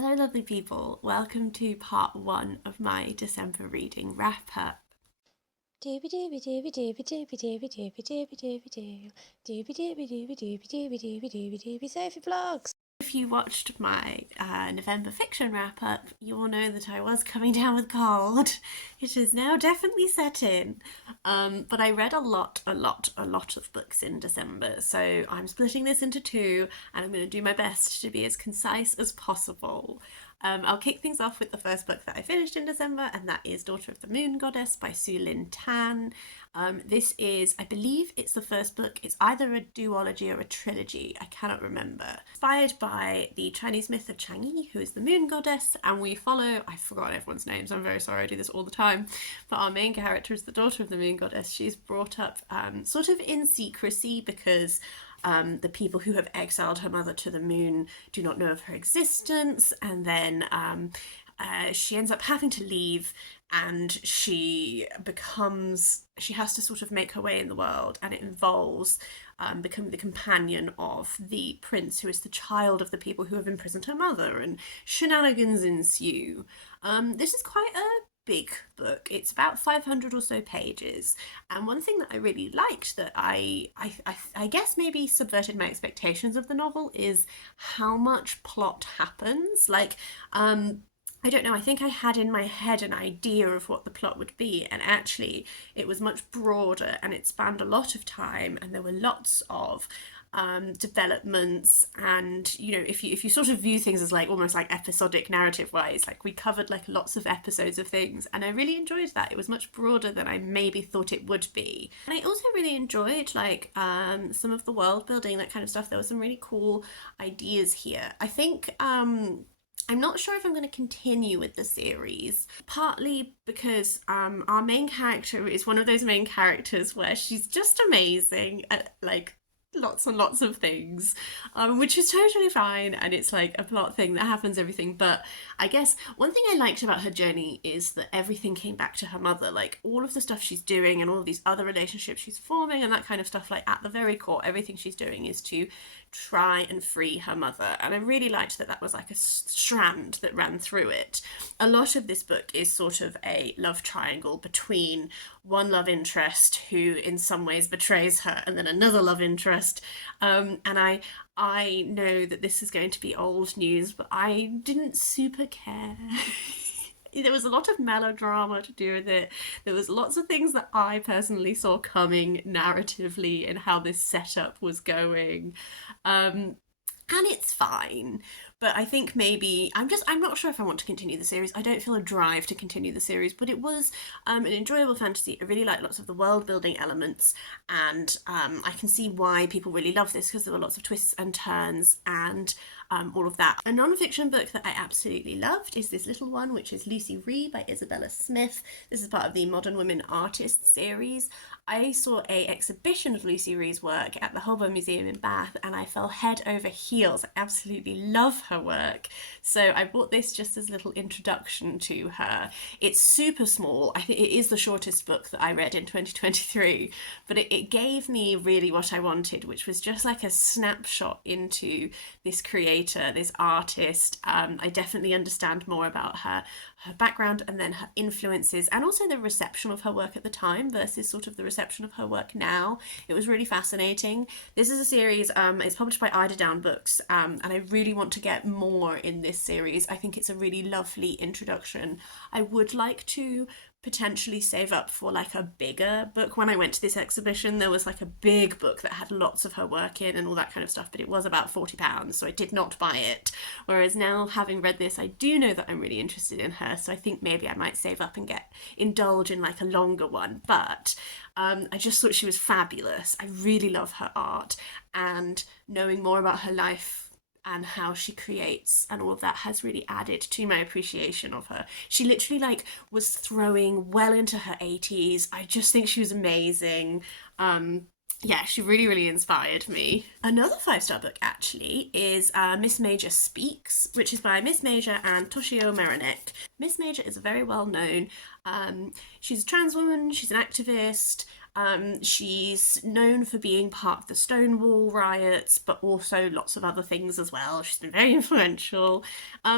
Hello, lovely people. Welcome to part one of my December reading wrap up. Dooby dooby dooby dooby dooby dooby dooby dooby dooby doo. Dooby dooby dooby dooby dooby dooby dooby dooby Sophie Vlogs. If you watched my November fiction wrap up, you will know that I was coming down with cold. It is now definitely set in. But I read a lot of books in December, so I'm splitting this into two, and I'm going to do my best to be as concise as possible. I'll kick things off with the first book that I finished in December, and that is Daughter of the Moon Goddess by Su Lin Tan. This is, I believe it's the first book. It's either a duology or a trilogy. I cannot remember. Inspired by the Chinese myth of Chang'e, who is the moon goddess, and we follow, I've forgotten everyone's names, I'm very sorry, I do this all the time, but our main character is the daughter of the moon goddess. She's brought up sort of in secrecy because the people who have exiled her mother to the moon do not know of her existence, and then she ends up having to leave, and she has to sort of make her way in the world, and it involves becoming the companion of the prince, who is the child of the people who have imprisoned her mother, and shenanigans ensue. This is quite a big book. It's about 500 or so pages, and one thing that I really liked that I guess maybe subverted my expectations of the novel is how much plot happens. I don't know, I think I had in my head an idea of what the plot would be, and actually it was much broader and it spanned a lot of time, and there were lots of developments, and if you sort of view things as like almost like episodic narrative wise, like we covered like lots of episodes of things, and I really enjoyed that. It was much broader than I maybe thought it would be, and I also really enjoyed like some of the world building, that kind of stuff. There were some really cool ideas here. I think I'm not sure if I'm going to continue with the series, partly because our main character is one of those main characters where she's just amazing at like lots and lots of things, which is totally fine, and it's like a plot thing that happens, everything. But I guess one thing I liked about her journey is that everything came back to her mother, like all of the stuff she's doing and all of these other relationships she's forming and that kind of stuff. Like at the very core, everything she's doing is to try and free her mother, and I really liked that that was like a strand that ran through it. A lot of this book is sort of a love triangle between one love interest who in some ways betrays her, and then another love interest, and I know that this is going to be old news, but I didn't super care. There was a lot of melodrama to do with it. There was lots of things that I personally saw coming narratively and how this setup was going. And it's fine. But I think maybe I'm not sure if I want to continue the series. I don't feel a drive to continue the series, but it was an enjoyable fantasy. I really like lots of the world building elements, and I can see why people really love this, because there were lots of twists and turns and all of that. A non-fiction book that I absolutely loved is this little one, which is Lucie by Isabella Smith. This is part of the Modern Women Artists series. I saw a exhibition of Lucie work at the Holborn Museum in Bath, and I fell head over heels. I absolutely love her work. So I bought this just as a little introduction to her. It's super small. I think it is the shortest book that I read in 2023, but it gave me really what I wanted, which was just like a snapshot into this creator, this artist. I definitely understand more about her background and then her influences, and also the reception of her work at the time versus sort of the reception of her work now. It was really fascinating. This is a series, it's published by Eiderdown Books, and I really want to get more in this series. I think it's a really lovely introduction. I would like to potentially save up for like a bigger book. When I went to this exhibition, there was like a big book that had lots of her work in and all that kind of stuff, but it was about £40, so I did not buy it. Whereas now, having read this, I do know that I'm really interested in her, so I think maybe I might save up and indulge in like a longer one. But I just thought she was fabulous. I really love her art, and knowing more about her life and how she creates and all of that has really added to my appreciation of her. She literally like was throwing well into her 80s. I just think she was amazing. Yeah, she really inspired me. Another 5-star book actually is Miss Major Speaks, which is by Miss Major and Toshio Meronek. Miss Major is very well known. She's a trans woman, she's an activist, She's known for being part of the Stonewall riots, but also lots of other things as well. She's been very influential.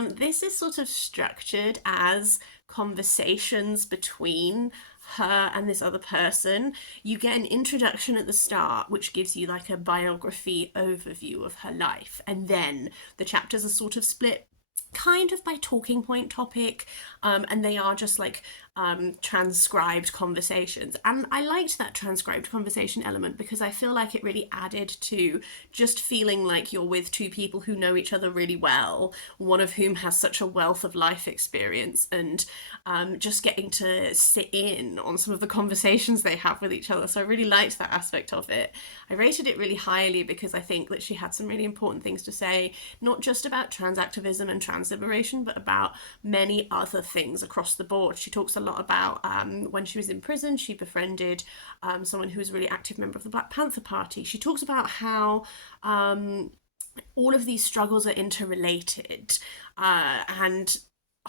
This is sort of structured as conversations between her and this other person. You get an introduction at the start, which gives you like a biography overview of her life, and then the chapters are sort of split kind of by talking point topic, and they are just like transcribed conversations. And I liked that transcribed conversation element because I feel like it really added to just feeling like you're with two people who know each other really well, one of whom has such a wealth of life experience, and just getting to sit in on some of the conversations they have with each other. So I really liked that aspect of it. I rated it really highly because I think that she had some really important things to say, not just about trans activism and trans liberation, but about many other things across the board. She talks a lot about when she was in prison, she befriended someone who was a really active member of the Black Panther Party. She talks about how all of these struggles are interrelated, and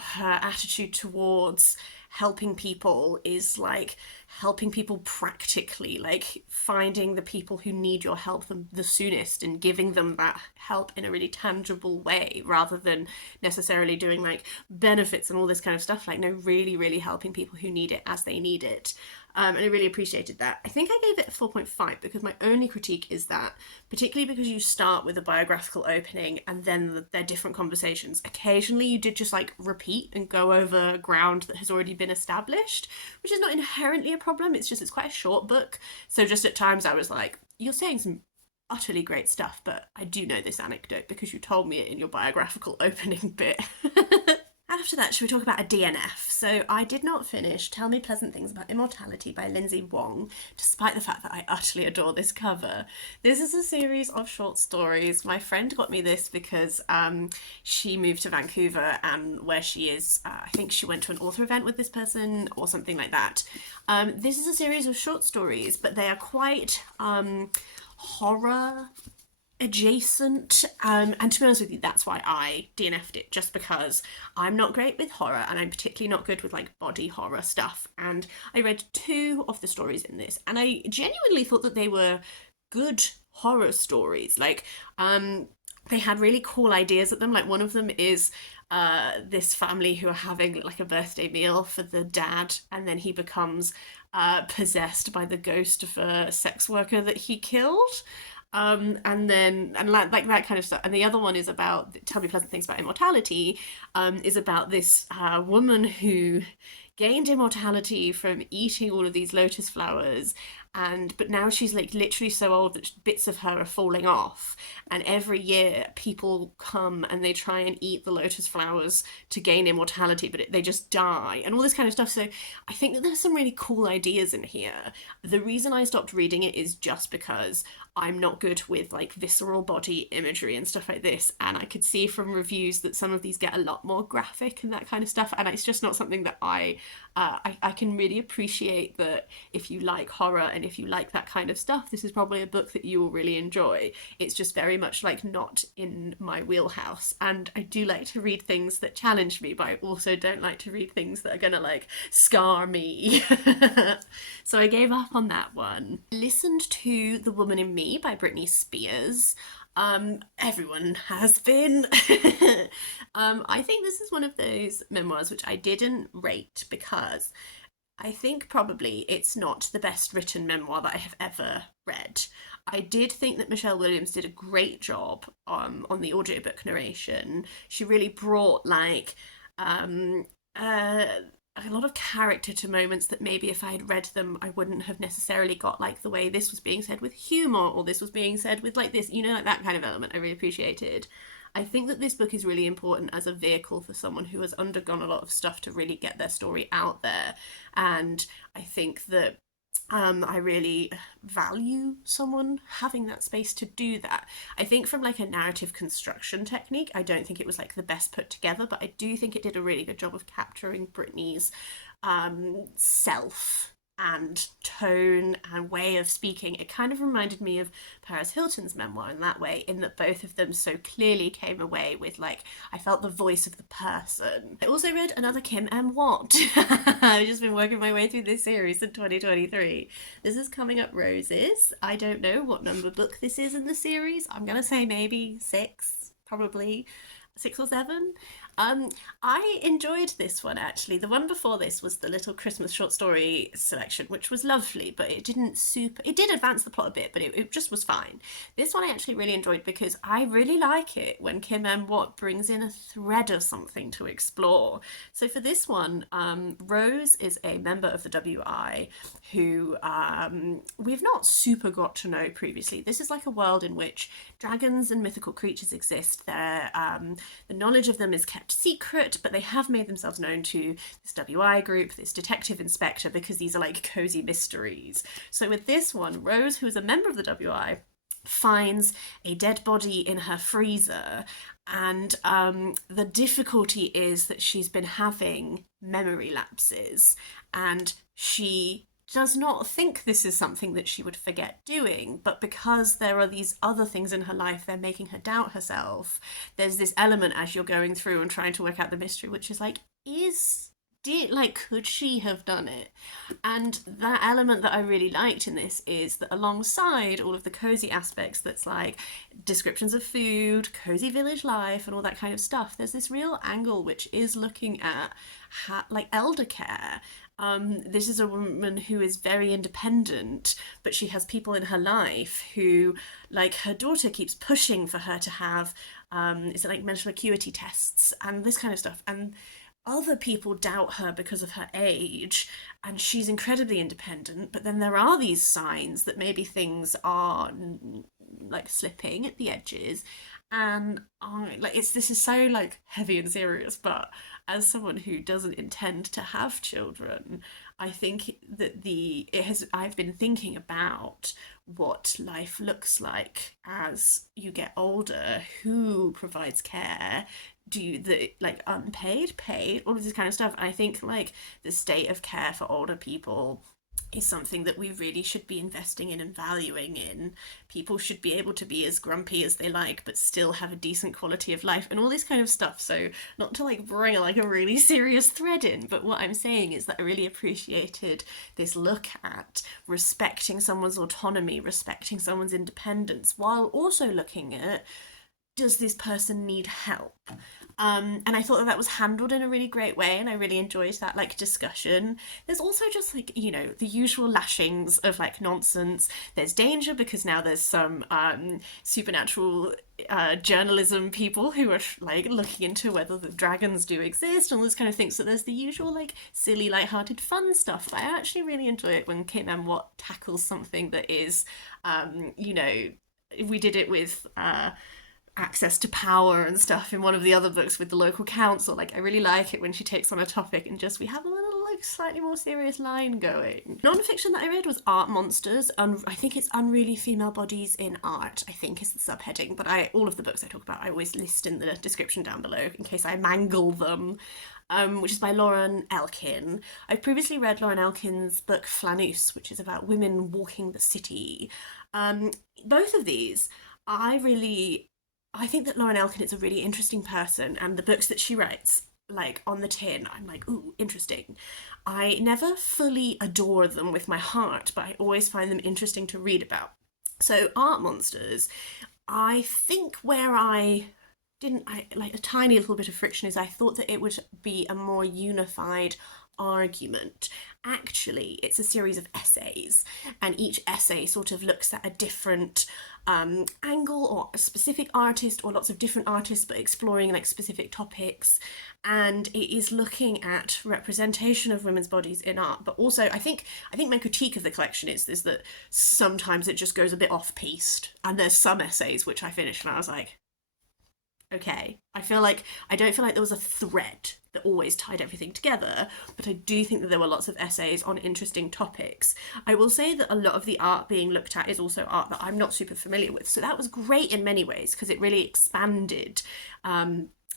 her attitude towards helping people is like helping people practically, like finding the people who need your help the soonest and giving them that help in a really tangible way, rather than necessarily doing like benefits and all this kind of stuff. Like, no, really, really helping people who need it as they need it. And I really appreciated that. I think I gave it a 4.5 because my only critique is that, particularly because you start with a biographical opening and then they're different conversations, occasionally you did just like repeat and go over ground that has already been established, which is not inherently a problem. It's just, it's quite a short book. So just at times I was like, you're saying some utterly great stuff, but I do know this anecdote because you told me it in your biographical opening bit. After that, should we talk about a DNF? So I did not finish Tell Me Pleasant Things About Immortality by Lindsay Wong, despite the fact that I utterly adore this cover. This is a series of short stories. My friend got me this because she moved to Vancouver, and where she is, I think she went to an author event with this person or something like that. This is a series of short stories, but they are quite horror adjacent, and to be honest with you, that's why I DNF'd it, just because I'm not great with horror, and I'm particularly not good with like body horror stuff. And I read 2 of the stories in this, and I genuinely thought that they were good horror stories. Like, they had really cool ideas at them. Like, one of them is this family who are having like a birthday meal for the dad, and then he becomes possessed by the ghost of a sex worker that he killed. And like that kind of stuff. And the other one is about Tell Me Pleasant Things About Immortality, is about this woman who gained immortality from eating all of these lotus flowers, but now she's like literally so old that bits of her are falling off, and every year people come and they try and eat the lotus flowers to gain immortality, but they just die and all this kind of stuff. So I think that there's some really cool ideas in here. The reason I stopped reading it is just because I'm not good with like visceral body imagery and stuff like this, and I could see from reviews that some of these get a lot more graphic and that kind of stuff, and it's just not something that I can really appreciate. That if you like horror and if you like that kind of stuff, this is probably a book that you will really enjoy. It's just very much like not in my wheelhouse, and I do like to read things that challenge me, but I also don't like to read things that are gonna like scar me. So I gave up on that one. I listened to The Woman in Me by Britney Spears. Everyone has been. I think this is one of those memoirs which I didn't rate because I think probably it's not the best written memoir that I have ever read. I did think that Michelle Williams did a great job on the audiobook narration. She really brought like a lot of character to moments that maybe if I had read them I wouldn't have necessarily got, like the way this was being said with humour, or this was being said with like this, you know, like that kind of element I really appreciated. I think that this book is really important as a vehicle for someone who has undergone a lot of stuff to really get their story out there, and I think that I really value someone having that space to do that. I think from like a narrative construction technique, I don't think it was like the best put together, but I do think it did a really good job of capturing Britney's self and tone and way of speaking. It kind of reminded me of Paris Hilton's memoir in that way, in that both of them so clearly came away with, like, I felt the voice of the person. I also read another Kim M. Watt. I've just been working my way through this series in 2023. This is Coming Up Roses. I don't know what number book this is in the series. I'm gonna say maybe 6, probably 6 or 7. I enjoyed this one actually. The one before this was the little Christmas short story selection, which was lovely, but it did advance the plot a bit, but it just was fine. This one I actually really enjoyed because I really like it when Kim M. Watt brings in a thread of something to explore. So for this one, Rose is a member of the WI who we've not super got to know previously. This is like a world in which dragons and mythical creatures exist. The knowledge of them is kept secret, but they have made themselves known to this WI group, this detective inspector, because these are like cozy mysteries. So with this one, Rose, who is a member of the WI, finds a dead body in her freezer, and the difficulty is that she's been having memory lapses, and she does not think this is something that she would forget doing, but because there are these other things in her life, they're making her doubt herself. There's this element as you're going through and trying to work out the mystery, which is like, could she have done it? And that element that I really liked in this is that alongside all of the cozy aspects, that's like descriptions of food, cozy village life, and all that kind of stuff, there's this real angle which is looking at like elder care. This is a woman who is very independent, but she has people in her life who, like, her daughter keeps pushing for her to have, is it like mental acuity tests and this kind of stuff, and other people doubt her because of her age, and she's incredibly independent, but then there are these signs that maybe things are like slipping at the edges, and this is so like heavy and serious, but as someone who doesn't intend to have children, I think that I've been thinking about what life looks like as you get older, who provides care, unpaid, paid, all of this kind of stuff. And I think like the state of care for older people is something that we really should be investing in and valuing in. People should be able to be as grumpy as they like, but still have a decent quality of life and all this kind of stuff. So not to like bring like a really serious thread in, but what I'm saying is that I really appreciated this look at respecting someone's autonomy, respecting someone's independence, while also looking at, does this person need help? And I thought that was handled in a really great way, and I really enjoyed that like discussion. There's also just like, the usual lashings of like nonsense. There's danger because now there's some supernatural journalism people who are like looking into whether the dragons do exist and all this kind of thing. So there's the usual like silly, light-hearted, fun stuff. But I actually really enjoy it when Kim M. Watt tackles something that is, we did it with access to power and stuff in one of the other books with the local council. Like, I really like it when she takes on a topic and just we have a little like slightly more serious line going. Non-fiction that I read was Art Monsters. I think it's Unruly Female Bodies in Art, I think is the subheading, but all of the books I talk about I always list in the description down below in case I mangle them. Which is by Lauren Elkin. I've previously read Lauren Elkin's book Flanus, which is about women walking the city. Both of these, I think that Lauren Elkin is a really interesting person, and the books that she writes, like on the tin, I'm like, ooh, interesting. I never fully adore them with my heart, but I always find them interesting to read about. So Art Monsters, I think where I like a tiny little bit of friction is I thought that it would be a more unified argument. Actually, it's a series of essays, and each essay sort of looks at a different angle or a specific artist or lots of different artists, but exploring like specific topics. And it is looking at representation of women's bodies in art, but also I think my critique of the collection is that sometimes it just goes a bit off-piste, and there's some essays which I finished and I was like, okay, I don't feel like there was a thread that always tied everything together, but I do think that there were lots of essays on interesting topics. I will say that a lot of the art being looked at is also art that I'm not super familiar with, so that was great in many ways because it really expanded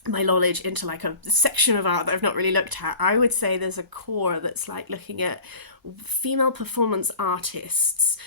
my knowledge into like a section of art that I've not really looked at, I would say there's a core that's like looking at female performance artists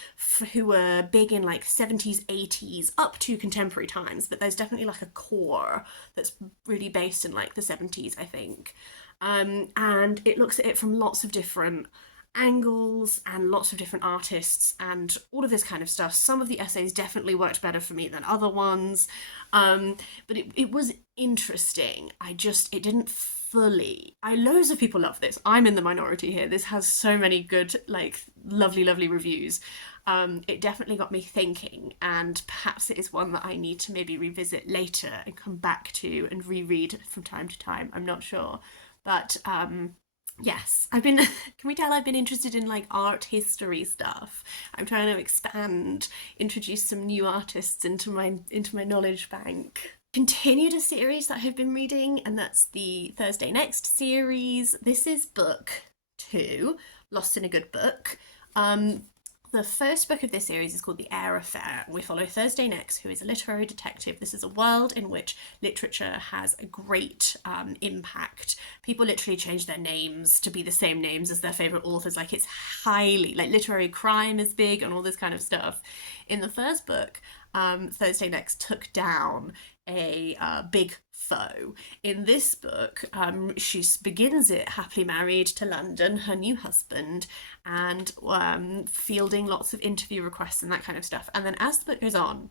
who were big in like 70s, 80s, up to contemporary times, but there's definitely like a core that's really based in like the 70s, I think. And it looks at it from lots of different angles and lots of different artists and all of this kind of stuff. Some of the essays definitely worked better for me than other ones, but it was interesting. It didn't fully. Loads of people love this. I'm in the minority here. This has so many good, like, lovely reviews. It definitely got me thinking, and perhaps it is one that I need to maybe revisit later and come back to and reread from time to time. I'm not sure. But yes, can we tell I've been interested in like art history stuff? I'm trying to expand, introduce some new artists into my knowledge bank. Continued a series that I've been reading, and that's the Thursday Next series. This is book 2, Lost in a Good Book. The first book of this series is called The Air Affair. We follow Thursday Next, who is a literary detective. This is a world in which literature has a great impact. People literally change their names to be the same names as their favourite authors. Like, it's highly, like, literary crime is big and all this kind of stuff. In the first book, Thursday Next took down a big foe. In this book, she begins it happily married to London, her new husband, and fielding lots of interview requests and that kind of stuff. And then as the book goes on,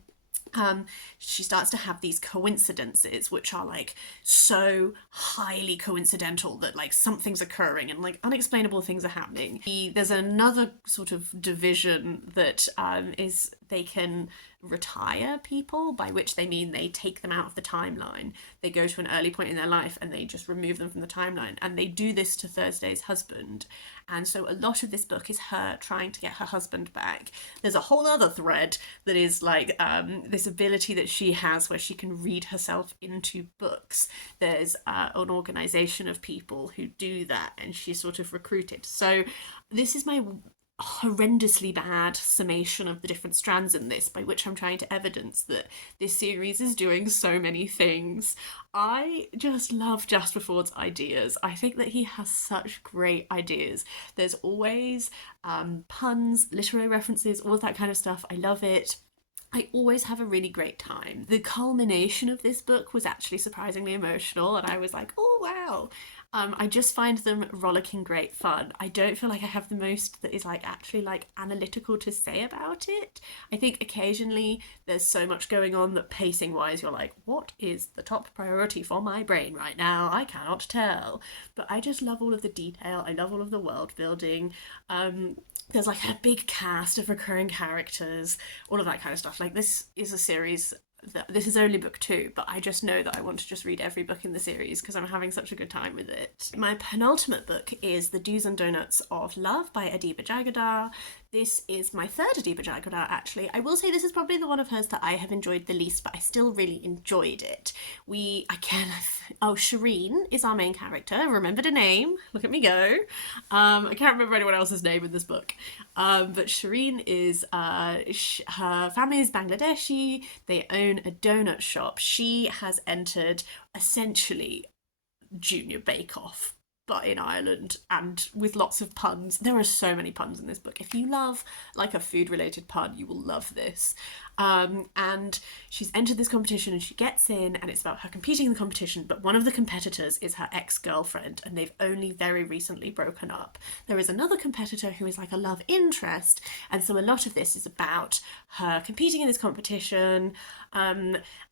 she starts to have these coincidences which are like so highly coincidental that like something's occurring and like unexplainable things are happening. There's another sort of division that is they can retire people, by which they mean they take them out of the timeline. They go to an early point in their life and they just remove them from the timeline, and they do this to Thursday's husband. And so a lot of this book is her trying to get her husband back. There's a whole other thread that is like this ability that she has where she can read herself into books. There's an organisation of people who do that, and she's sort of recruited. So this is my horrendously bad summation of the different strands in this, by which I'm trying to evidence that this series is doing so many things. I just love Jasper Ford's ideas. I think that he has such great ideas. There's always puns, literary references, all of that kind of stuff. I love it. I always have a really great time. The culmination of this book was actually surprisingly emotional, and I was like, oh wow. I just find them rollicking great fun. I don't feel like I have the most that is like actually like analytical to say about it. I think occasionally there's so much going on that pacing wise you're like, what is the top priority for my brain right now? I cannot tell. But I just love all of the detail. I love all of the world building. There's like a big cast of recurring characters, all of that kind of stuff. Like, this is a series this is only book 2, but I just know that I want to just read every book in the series because I'm having such a good time with it. My penultimate book is The Do's and Donuts of Love by Adiba Jaigirdar. This is my third Adiba Jaigirdar, actually. I will say this is probably the one of hers that I have enjoyed the least, but I still really enjoyed it. Shireen is our main character. Remembered a name. Look at me go. I can't remember anyone else's name in this book. But Shireen is, her family is Bangladeshi. They own a donut shop. She has entered essentially Junior Bake Off, but in Ireland, and with lots of puns. There are so many puns in this book. If you love like a food related pun, you will love this. And she's entered this competition and she gets in, and it's about her competing in the competition, but one of the competitors is her ex-girlfriend and they've only very recently broken up. There is another competitor who is like a love interest, and so a lot of this is about her competing in this competition.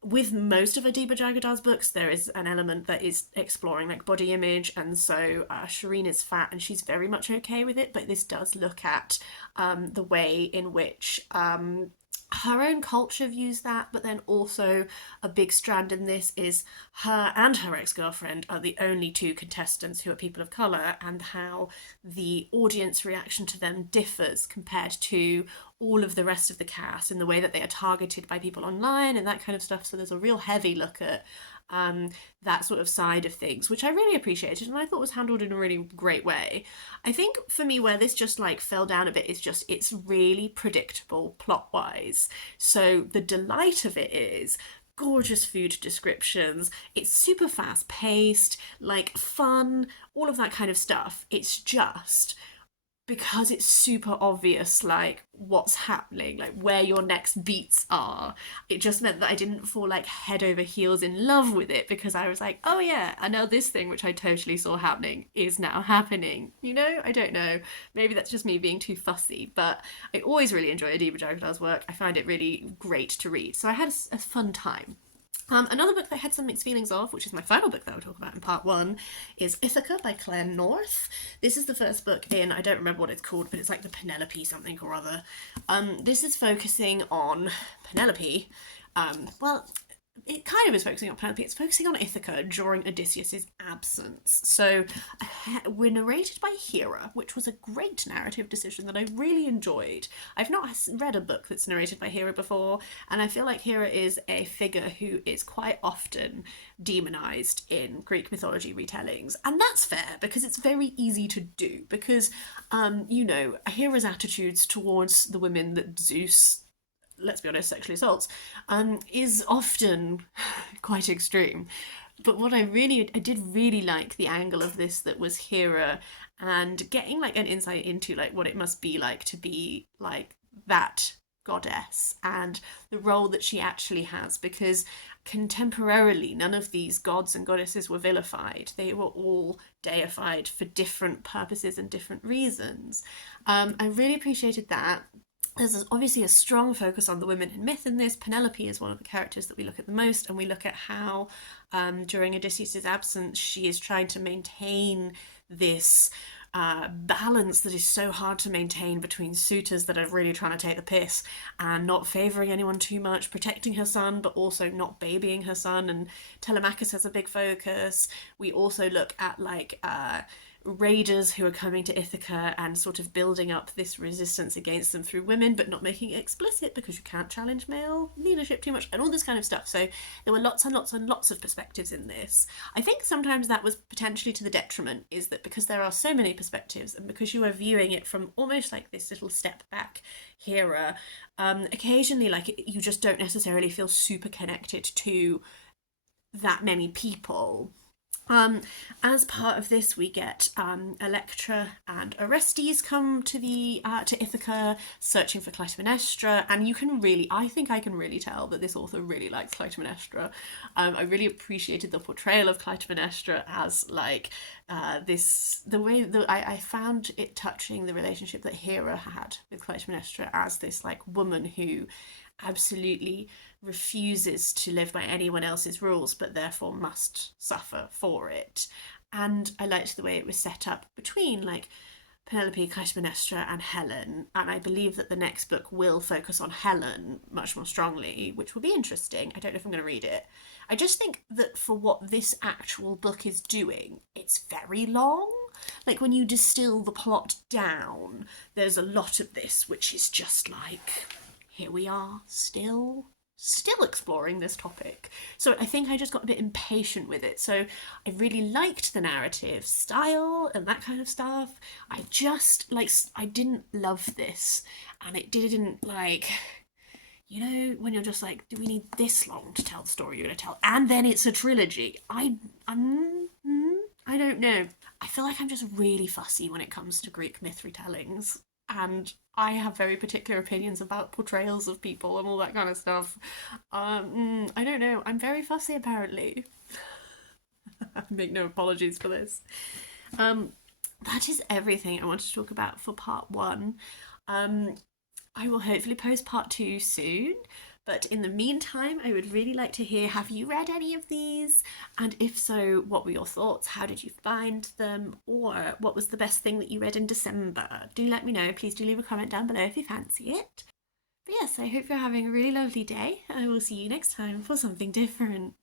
With most of Adiba Jaigidar's books, there is an element that is exploring like body image, and so Shireen is fat and she's very much okay with it, but this does look at the way in which her own culture views that, but then also a big strand in this is her and her ex-girlfriend are the only 2 contestants who are people of colour, and how the audience reaction to them differs compared to all of the rest of the cast in the way that they are targeted by people online and that kind of stuff. So there's a real heavy look at that sort of side of things, which I really appreciated and I thought was handled in a really great way. I think for me where this just like fell down a bit is just it's really predictable plot wise. So the delight of it is gorgeous food descriptions. It's super fast paced, like fun, all of that kind of stuff. It's just because it's super obvious, like what's happening, like where your next beats are. It just meant that I didn't fall like head over heels in love with it, because I was like, oh yeah, I know this thing which I totally saw happening is now happening. You know, I don't know. Maybe that's just me being too fussy, but I always really enjoy Adiba Jaigidar's work. I find it really great to read. So I had a fun time. Another book that I had some mixed feelings of, which is my final book that I'll talk about in part one, is Ithaca by Claire North. This is the first book in, I don't remember what it's called, but it's like the Penelope something or other. This is focusing on Penelope. Well, it kind of is focusing on Penelope. It's focusing on Ithaca during Odysseus's absence. So we're narrated by Hera, which was a great narrative decision that I really enjoyed. I've not read a book that's narrated by Hera before, and I feel like Hera is a figure who is quite often demonized in Greek mythology retellings, and that's fair because it's very easy to do, because you know, Hera's attitudes towards the women that Zeus, let's be honest, sexually assaults, is often quite extreme. But what I did really like the angle of this that was Hera, and getting like an insight into like what it must be like to be like that goddess and the role that she actually has, because contemporarily none of these gods and goddesses were vilified. They were all deified for different purposes and different reasons. I really appreciated that. There's obviously a strong focus on the women in myth in this. Penelope is one of the characters that we look at the most, and we look at how during Odysseus' absence she is trying to maintain this balance that is so hard to maintain between suitors that are really trying to take the piss and not favouring anyone too much, protecting her son but also not babying her son, and Telemachus has a big focus. We also look at like raiders who are coming to Ithaca and sort of building up this resistance against them through women, but not making it explicit because you can't challenge male leadership too much and all this kind of stuff. So there were lots and lots and lots of perspectives in this. I think sometimes that was potentially to the detriment, is that because there are so many perspectives and because you are viewing it from almost like this little step back Hera, occasionally like you just don't necessarily feel super connected to that many people. As part of this, we get Electra and Orestes come to to Ithaca, searching for Clytemnestra, and I think I can really tell that this author really likes Clytemnestra. I really appreciated the portrayal of Clytemnestra as like the way that I found it touching, the relationship that Hera had with Clytemnestra as this like woman who absolutely refuses to live by anyone else's rules but therefore must suffer for it. And I liked the way it was set up between like Penelope, Clytemnestra and Helen, and I believe that the next book will focus on Helen much more strongly, which will be interesting. I don't know if I'm going to read it. I just think that for what this actual book is doing, it's very long. Like when you distill the plot down, there's a lot of this which is just like, here we are, still exploring this topic. So I think I just got a bit impatient with it. So I really liked the narrative style and that kind of stuff. I just, like, I didn't love this. And it didn't, like, you know, when you're just like, do we need this long to tell the story you're going to tell? And then it's a trilogy. I don't know. I feel like I'm just really fussy when it comes to Greek myth retellings. And I have very particular opinions about portrayals of people and all that kind of stuff. I don't know. I'm very fussy, apparently. I make no apologies for this. That is everything I wanted to talk about for part one. I will hopefully post part two soon. But in the meantime, I would really like to hear, have you read any of these? And if so, what were your thoughts? How did you find them? Or what was the best thing that you read in December? Do let me know. Please do leave a comment down below if you fancy it. But yes, I hope you're having a really lovely day. I will see you next time for something different.